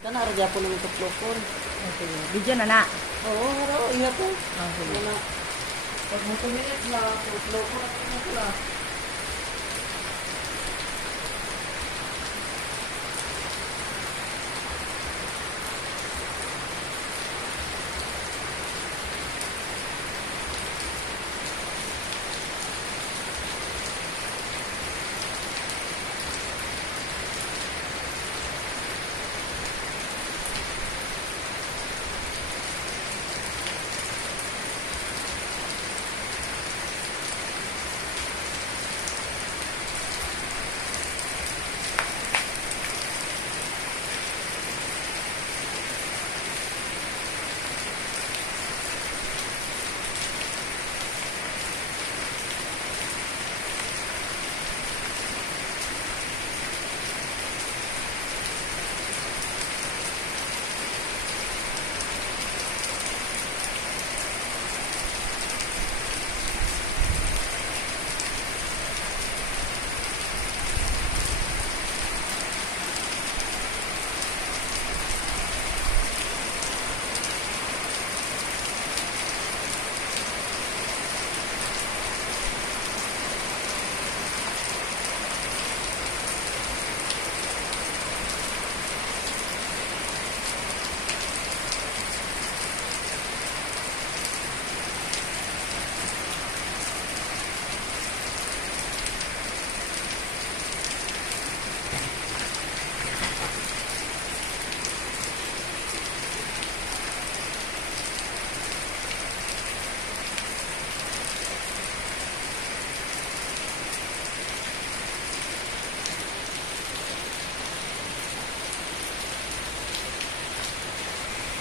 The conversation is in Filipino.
Kanarga po ng tuklokon. Okay. Video na na. Oo, pero iya po. Okay. Pag mo 2 minutes na tuklokon, ano ko na.